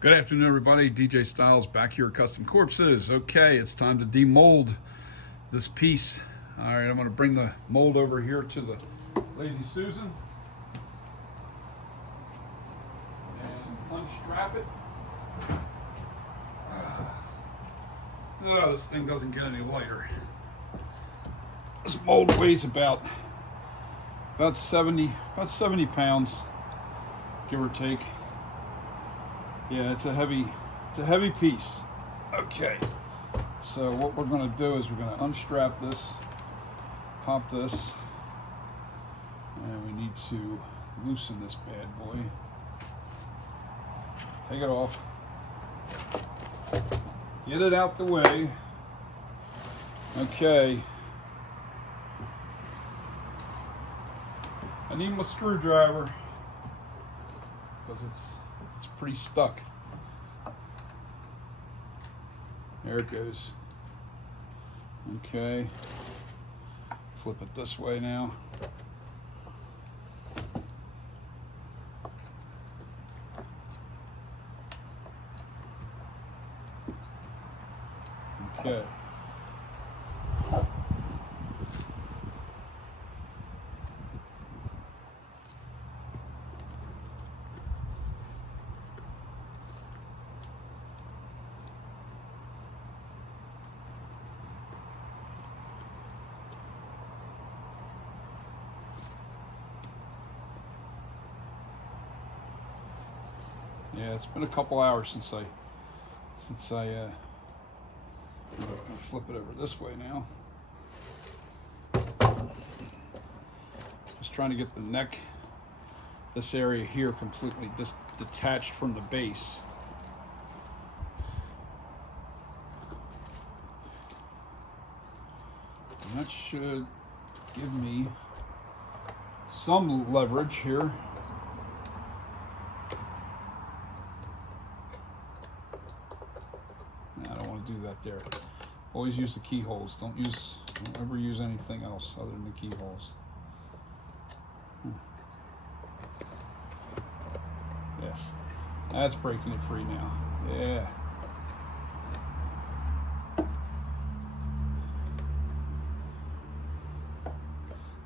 Good afternoon, everybody. DJ Styles back here at Custom Corpses. Okay, it's time to demold this piece. All right, I'm going to bring the mold over here to the Lazy Susan and unstrap it. Oh, this thing doesn't get any lighter. This mold weighs about 70 pounds, give or take. Yeah, it's a heavy piece. Okay, so what we're going to do is we're going to unstrap this, pop this, and we need to loosen this bad boy. Take it off. Get it out the way. Okay. I need my screwdriver because it's pretty stuck. There it goes. Okay. Flip it this way now. Okay. Yeah, it's been a couple hours since I flip it over this way now. Just trying to get the neck, this area here, completely detached from the base. And that should give me some leverage here. Do that there. Always use the keyholes. Don't ever use anything else other than the keyholes. Yes, that's breaking it free now. Yeah. A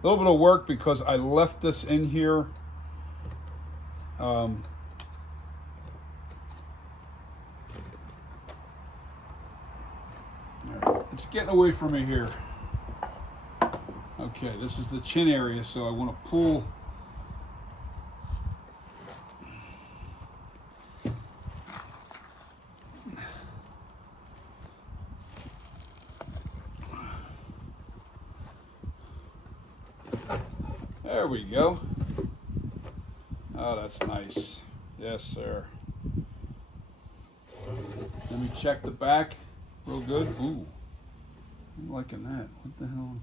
little bit of work because I left this in here. It's getting away from me here. Okay, this is the chin area, so I want to pull. There we go. Oh, that's nice. Yes, sir. Let me check the back real good. Ooh. I'm liking that. What the hell?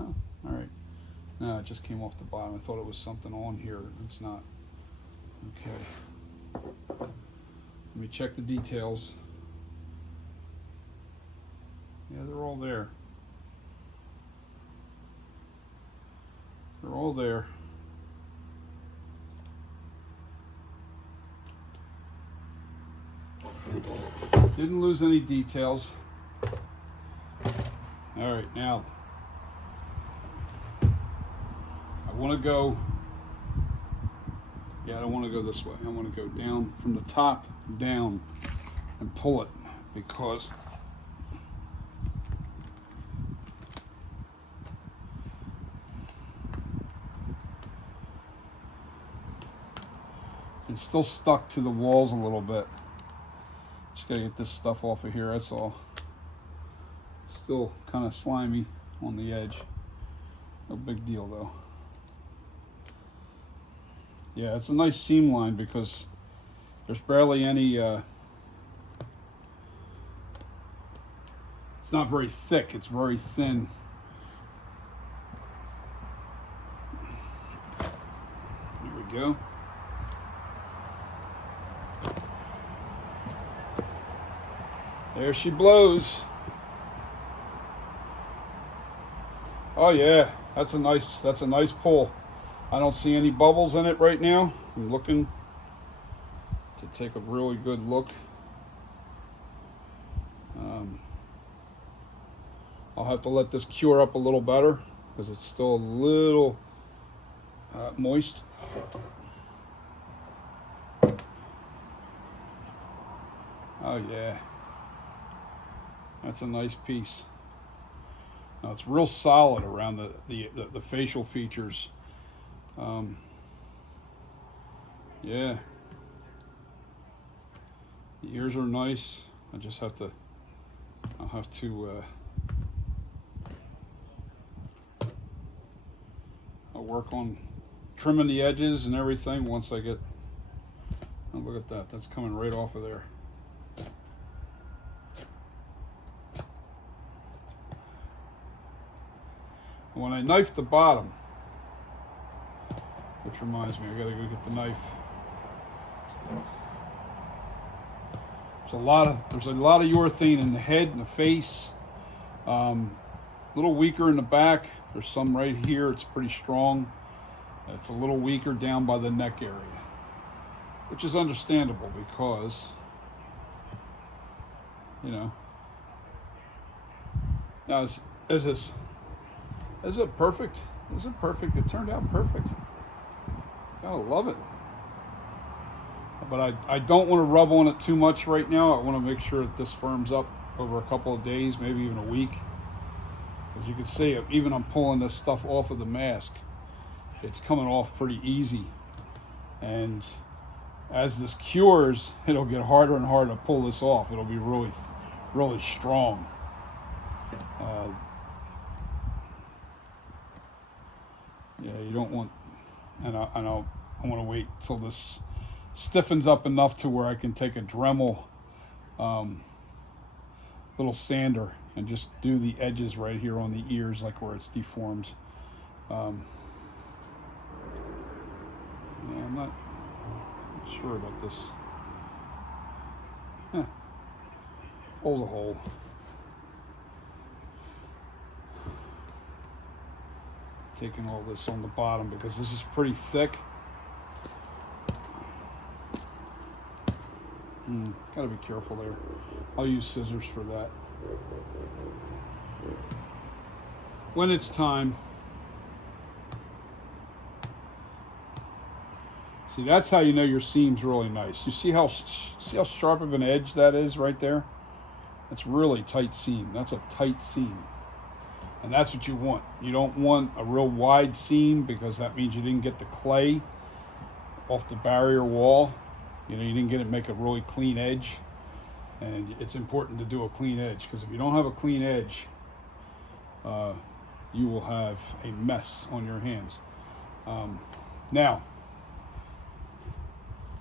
Oh, all right. No, it just came off the bottom. I thought it was something on here. It's not. Okay. Let me check the details. Yeah, they're all there. They're all there. Didn't lose any details. All right, now I want to go. Yeah, I don't want to go this way. I want to go down from the top down and pull it because it's still stuck to the walls a little bit. Just gotta get this stuff off of here, that's all. Still kind of slimy on the edge. No big deal though. Yeah, it's a nice seam line because there's barely any, it's not very thick, it's very thin. There we go. There she blows. Oh yeah, that's a nice pull. I don't see any bubbles in it right now. and looking to take a really good look. I'll have to let this cure up a little better because it's still a little moist. Oh yeah, that's a nice piece. Now it's real solid around the facial features. Yeah, the ears are nice. I'll have to I'll work on trimming the edges and everything once I get. Oh, look at that, that's coming right off of there. When I knife the bottom, which reminds me, I gotta go get the knife. There's a lot of urethane in the head and the face. A little weaker in the back. There's some right here. It's pretty strong. It's a little weaker down by the neck area, which is understandable because, you know. Now, is it perfect? Is it perfect? It turned out perfect. Gotta love it. But I don't want to rub on it too much right now. I want to make sure that this firms up over a couple of days, maybe even a week. As you can see, even I'm pulling this stuff off of the mask. It's coming off pretty easy. And as this cures, it'll get harder and harder to pull this off. It'll be really, really strong. Yeah, you don't want, I want to wait till this stiffens up enough to where I can take a Dremel little sander and just do the edges right here on the ears, like where it's deformed. Yeah, I'm not sure about this. Hole's a hole. Taking all this on the bottom because this is pretty thick. Gotta be careful there. I'll use scissors for that when it's time. See, that's how you know your seam's really nice. You see how sharp of an edge that is right there? That's really tight seam. That's a tight seam. And that's what you want. You don't want a real wide seam because that means you didn't get the clay off the barrier wall. You know, you didn't get it make a really clean edge. And it's important to do a clean edge because if you don't have a clean edge, you will have a mess on your hands. Now,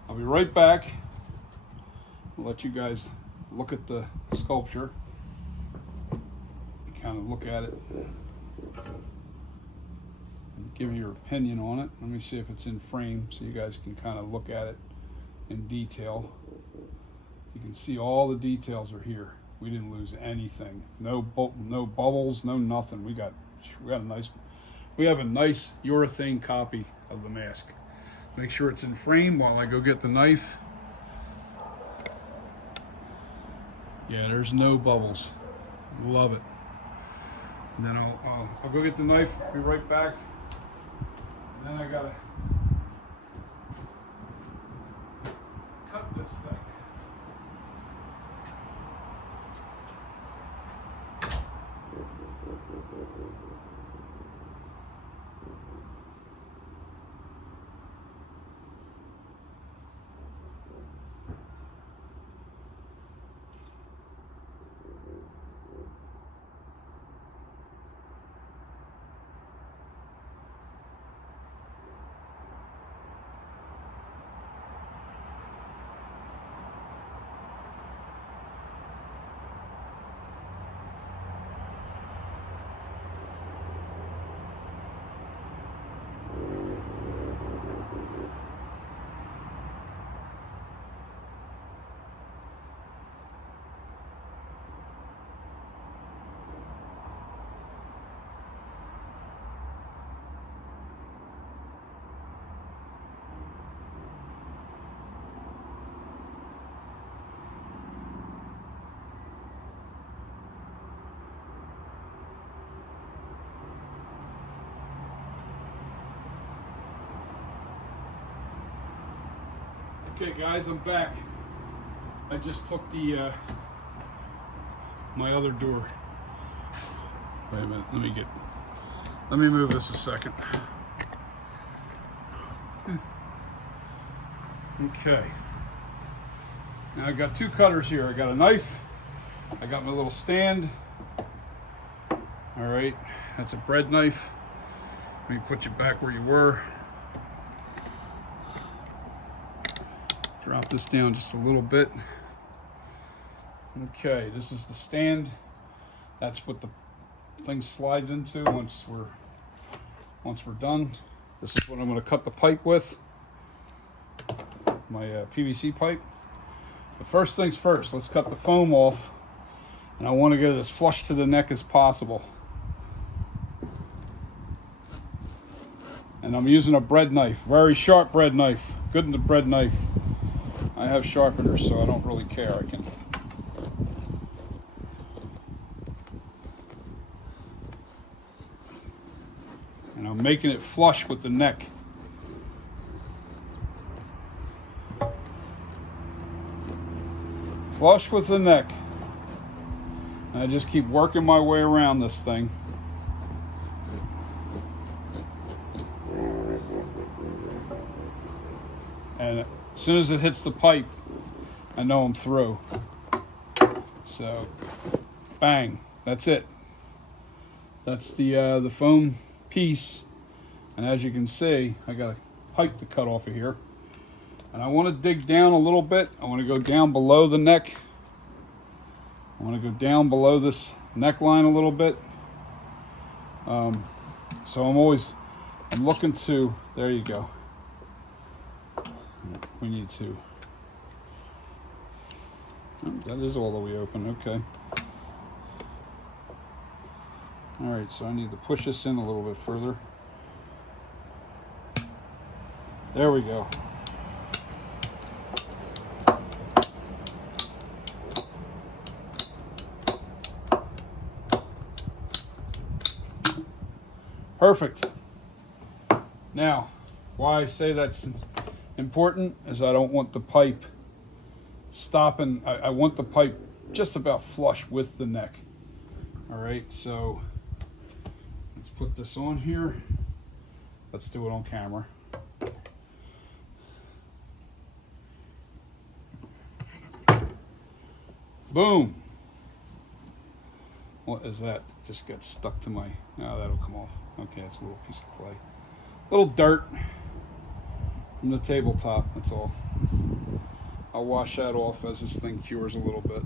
I'll be right back. I'll let you guys look at the sculpture. Kind of look at it and give me your opinion on it. Let me see if it's in frame so you guys can kind of look at it in detail. You can see all the details are here. We didn't lose anything. No bubbles, no nothing. We have a nice urethane copy of the mask. Make sure it's in frame while I go get the knife. Yeah, there's no bubbles. Love it. And then I'll go get the knife, be right back. And then I gotta cut this thing. Okay guys, I'm back. I just took the my other door. Wait a minute, let me move this a second. Okay. Now I got two cutters here. I got a knife. I got my little stand. All right, that's a bread knife. Let me put you back where you were. Drop this down just a little bit. Okay, this is the stand. That's what the thing slides into once we're done. This is what I'm going to cut the pipe with. My PVC pipe. But first things first, let's cut the foam off, and I want to get it as flush to the neck as possible. And I'm using a bread knife, very sharp bread knife, good in the bread knife. I have sharpeners, so I don't really care. I can. And I'm making it flush with the neck. Flush with the neck. And I just keep working my way around this thing. And as soon as it hits the pipe, I know I'm through. So, bang, that's it. That's the foam piece. And as you can see, I got a pipe to cut off of here. And I want to dig down a little bit. I want to go down below the neck. I want to go down below this neckline a little bit. So I'm looking to, there you go. We need to, oh, that is all the way open, okay. All right, so I need to push this in a little bit further. There we go. Perfect. Now, why I say that's important is I don't want the pipe stopping. I want the pipe just about flush with the neck. All right, so let's put this on here. Let's do it on camera. Boom. What is that? Just got stuck to my, oh, that'll come off. Okay, it's a little piece of clay. Little dirt from the tabletop, that's all. I'll wash that off as this thing cures a little bit.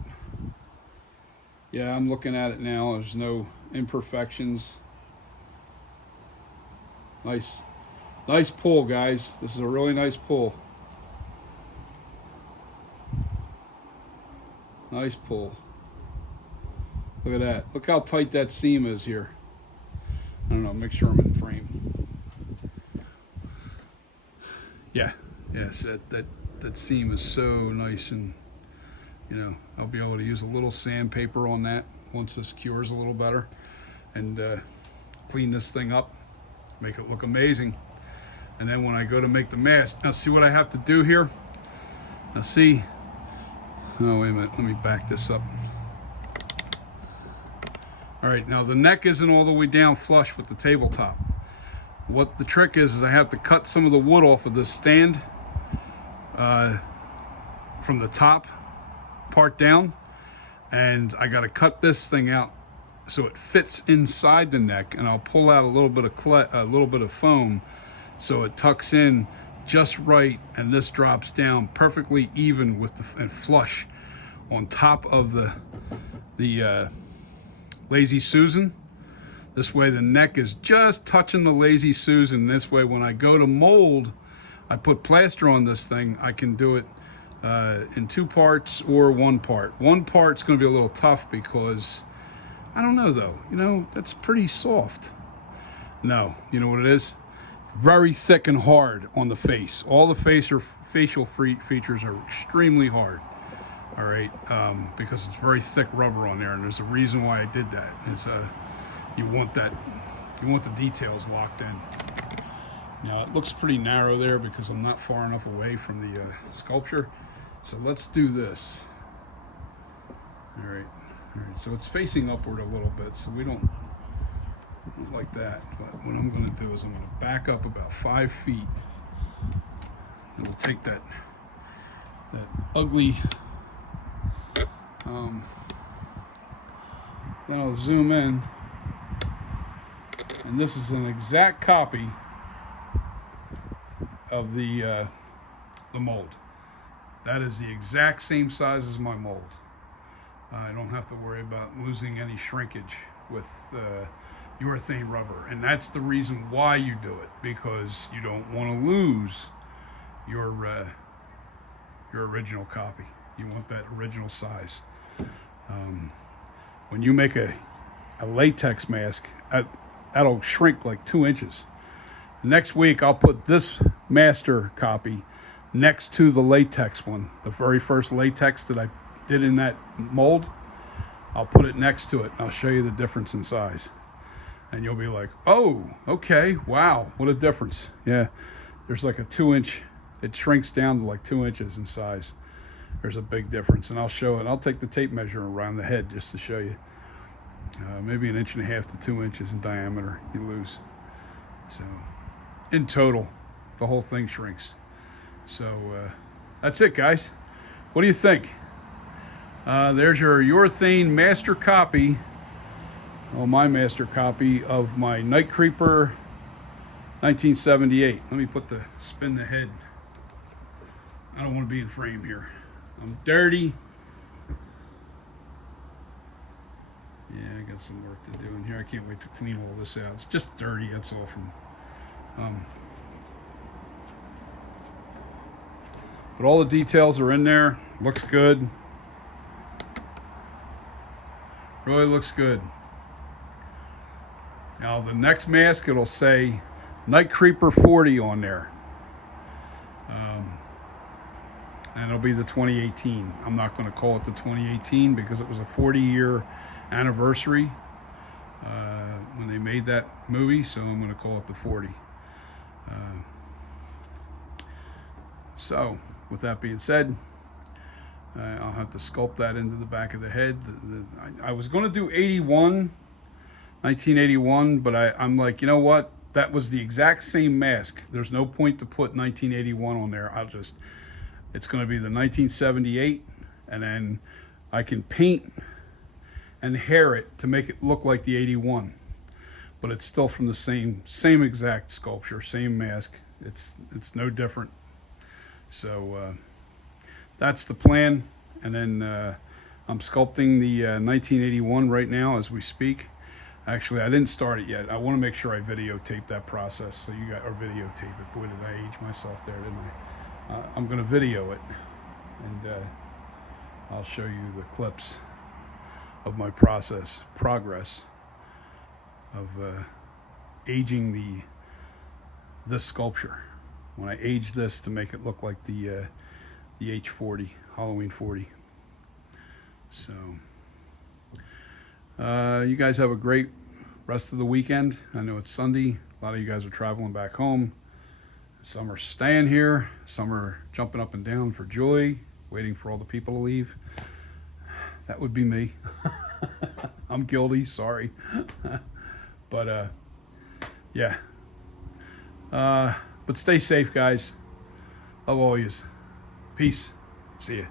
Yeah, I'm looking at it now. There's no imperfections. Nice pull, guys. This is a really nice pull. Nice pull. Look at that. Look how tight that seam is here. I don't know, make sure I'm in frame. Yeah, so that seam is so nice, and you know, I'll be able to use a little sandpaper on that once this cures a little better, and clean this thing up, make it look amazing. And then when I go to make the mask, now see what I have to do here? Now see, oh wait a minute, let me back this up. All right, now the neck isn't all the way down flush with the tabletop. What the trick is I have to cut some of the wood off of this stand from the top part down, and I got to cut this thing out so it fits inside the neck, and I'll pull out a little bit of clay, a little bit of foam, so it tucks in just right, and this drops down perfectly even with and flush on top of the Lazy Susan. This way the neck is just touching the Lazy Susan. This way when I go to mold, I put plaster on this thing, I can do it in 2 parts or 1 part. 1 part's gonna be a little tough because, I don't know though, you know, that's pretty soft. No, you know what it is? Very thick and hard on the face. All the facial features are extremely hard. All right, because it's very thick rubber on there, and there's a reason why I did that. Is you want the details locked in. Now it looks pretty narrow there because I'm not far enough away from the sculpture. So let's do this. All right, so it's facing upward a little bit, so we don't like that. But what I'm going to do is I'm going to back up about 5 feet, and we'll take that ugly. Then I'll zoom in, and this is an exact copy of the mold. That is the exact same size as my mold. I don't have to worry about losing any shrinkage with urethane rubber, and that's the reason why you do it, because you don't want to lose your original copy. You want that original size. When you make a latex mask, that'll shrink like 2 inches. Next week I'll put this master copy next to the latex one, the very first latex that I did in that mold. I'll put it next to it. I'll show you the difference in size, and you'll be like, oh, okay, wow, what a difference. Yeah, there's like a 2 inch, it shrinks down to like 2 inches in size. There's a big difference, and I'll show it. I'll take the tape measure around the head just to show you. Maybe 1.5 inches to 2 inches in diameter you lose. So in total, the whole thing shrinks. So that's it, guys. What do you think? There's your urethane master copy, my master copy of my NightCreeper 1978. Let me spin the head. I don't want to be in frame here. I'm dirty. Yeah, I got some work to do in here. I can't wait to clean all this out. It's just dirty, that's all. But all the details are in there. Looks good. Really looks good. Now the next mask, it'll say NightCreeper 40 on there. And it'll be the 2018. I'm not going to call it the 2018 because it was a 40-year anniversary when they made that movie, so I'm going to call it the 40. So with that being said, I'll have to sculpt that into the back of the head. I was going to do 1981, but I'm like, you know what? That was the exact same mask. There's no point to put 1981 on there. It's going to be the 1978, and then I can paint and hair it to make it look like the 81. But it's still from the same exact sculpture, same mask. It's no different. So that's the plan. And then I'm sculpting the 1981 right now as we speak. Actually, I didn't start it yet. I want to make sure I videotape that process, so you guys, or videotape it. Boy, did I age myself there, didn't I? I'm going to video it, and I'll show you the clips of my progress of aging this sculpture. When I age this to make it look like the H40, Halloween 40. So you guys have a great rest of the weekend. I know it's Sunday. A lot of you guys are traveling back home. Some are staying here. Some are jumping up and down for joy, waiting for all the people to leave. That would be me. I'm guilty, sorry. But yeah. But stay safe, guys. Love all yous. Peace. See ya.